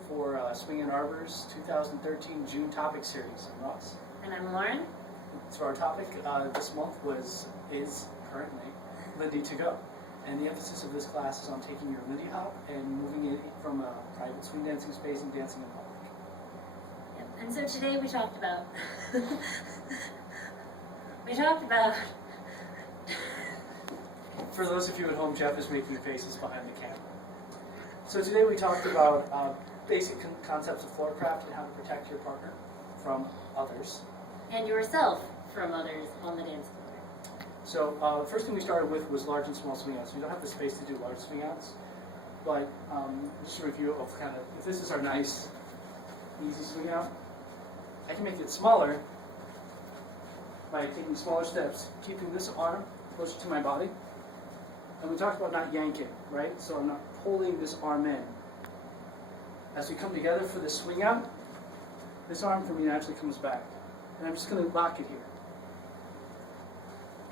For Swing Ann Arbor's 2013 June topic series. I'm Ross. And I'm Lauren. So our topic this month is currently Lindy to go. And the emphasis of this class is on taking your Lindy hop and moving it from a private swing dancing space and dancing in public. Yep. And so today we talked about For those of you at home, Jeff is making faces behind the camera. So today we talked about basic concepts of floorcraft and how to protect your partner from others. and yourself from others on the dance floor. So the first thing we started with was large and small swing outs. We don't have the space to do large swing outs, but just a review of kind of, if this is our nice, easy swing out, I can make it smaller by taking smaller steps, keeping this arm closer to my body. And we talked about not yanking, right? So I'm not pulling this arm in. As we come together for the swing out, this arm for me naturally comes back. And I'm just going to lock it here.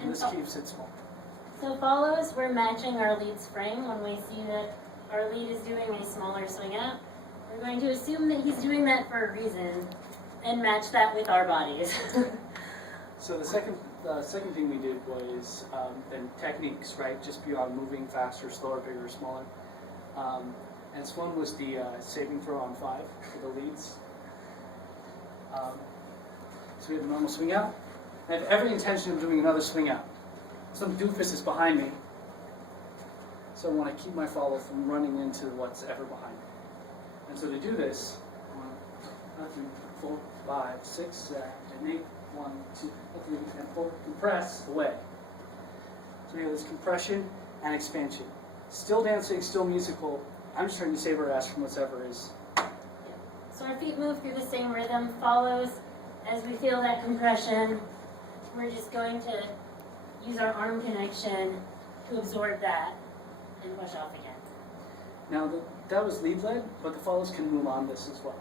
And this keeps it small. So follows, we're matching our lead's frame when we see that our lead is doing a smaller swing out. We're going to assume that he's doing that for a reason and match that with our bodies. So the second thing we did was then techniques, right? Just beyond moving faster, slower, bigger, smaller. And so one was the saving throw on 5 for the leads. So we have a normal swing out. I have every intention of doing another swing out. Some doofus is behind me. So I want to keep my follow from running into what's ever behind me. And so to do this, 1, 2, 4, 5, 6, 7, 8, 1, 2, 3, and 4, compress away. So we have this compression and expansion. Still dancing, still musical. I'm just trying to save our ass from whatever is. So our feet move through the same rhythm, follows as we feel that compression. We're just going to use our arm connection to absorb that and push off again. Now that was lead led, but the follows can move on this as well.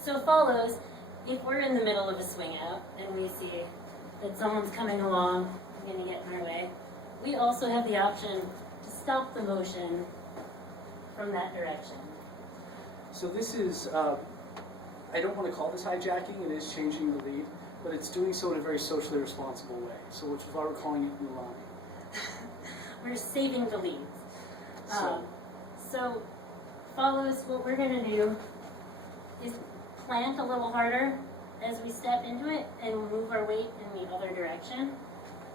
So follows, if we're in the middle of a swing out and we see that someone's coming along, going to get in our way, we also have the option to stop the motion from that direction. So this is, I don't want to call this hijacking, it is changing the lead, but it's doing so in a very socially responsible way, so which is why we're calling it Mulani. We're saving the leads. So follows, what we're going to do is plant a little harder as we step into it and move our weight in the other direction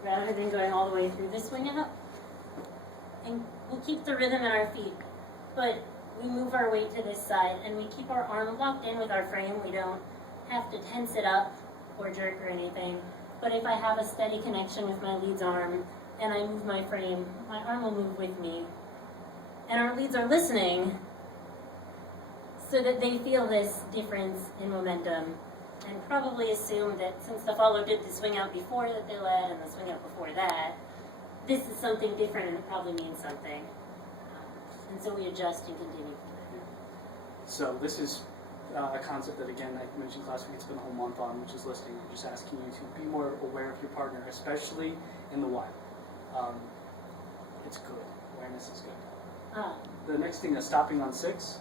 rather than going all the way through the swing out. And we'll keep the rhythm in our feet, but we move our weight to this side and we keep our arm locked in with our frame. We don't have to tense it up or jerk or anything. But if I have a steady connection with my lead's arm and I move my frame, my arm will move with me. And our leads are listening so that they feel this difference in momentum and probably assume that since the follow did the swing out before that they led and the swing out before that, this is something different and it probably means something. And so we adjust and continue from there. So this is a concept that, again, I mentioned last week, it's been a whole month on, which is listening. I'm just asking you to be more aware of your partner, especially in the wild. It's good. Awareness is good. The next thing is stopping on 6,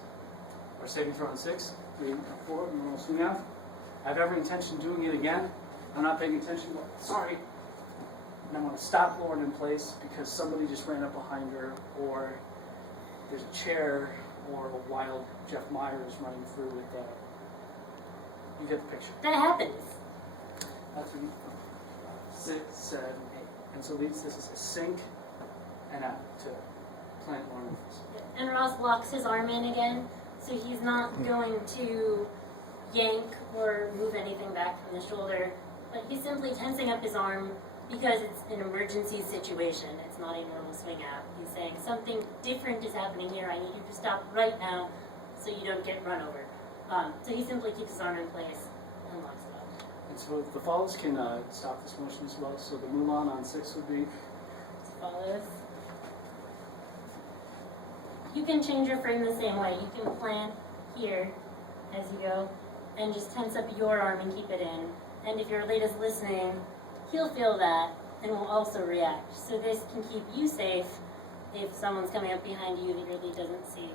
or saving throw on 6, 3, 4, normal swing out. I have every intention of doing it again. I'm not paying attention. Sorry. And I want to stop Lauren in place because somebody just ran up behind her, or there's a chair, or a wild Jeff Myers running through with you get the picture. That happens. That's 6, 7, 8. And so this is a sink and out to plant Lauren in place. And Ross locks his arm in again, so he's not going to yank or move anything back from the shoulder, but he's simply tensing up his arm because it's an emergency situation. It's not a normal swing out. He's saying something different is happening here. I need you to stop right now so you don't get run over. So he simply keeps his arm in place and locks it up. And so the follows can stop this motion as well. So the Mulan on 6 would be? Follows. You can change your frame the same way. You can plant here as you go and just tense up your arm and keep it in. And if your lead is listening, he'll feel that and will also react. So this can keep you safe if someone's coming up behind you that your lead doesn't see.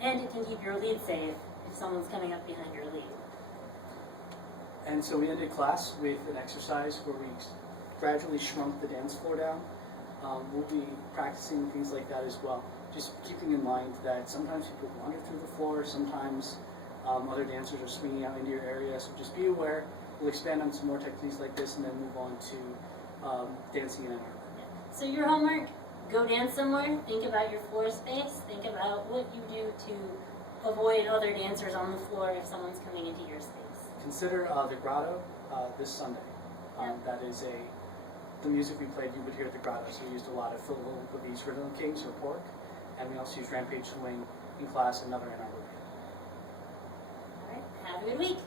And it can keep your lead safe if someone's coming up behind your lead. And so we ended class with an exercise where we gradually shrunk the dance floor down. We'll be practicing things like that as well. Just keeping in mind that sometimes people wander through the floor, sometimes other dancers are swinging out into your area, so just be aware. We'll expand on some more techniques like this and then move on to dancing in Ann Arbor. So your homework, go dance somewhere, think about your floor space, think about what you do to avoid other dancers on the floor if someone's coming into your space. Consider the Grotto this Sunday. Yep. That is the music we played you would hear at the Grotto. So we used a lot of Phil Levy's Rhythm Kings or Pork, and we also used Rampage Swing in class, another Ann Arbor band. All right, have a good week.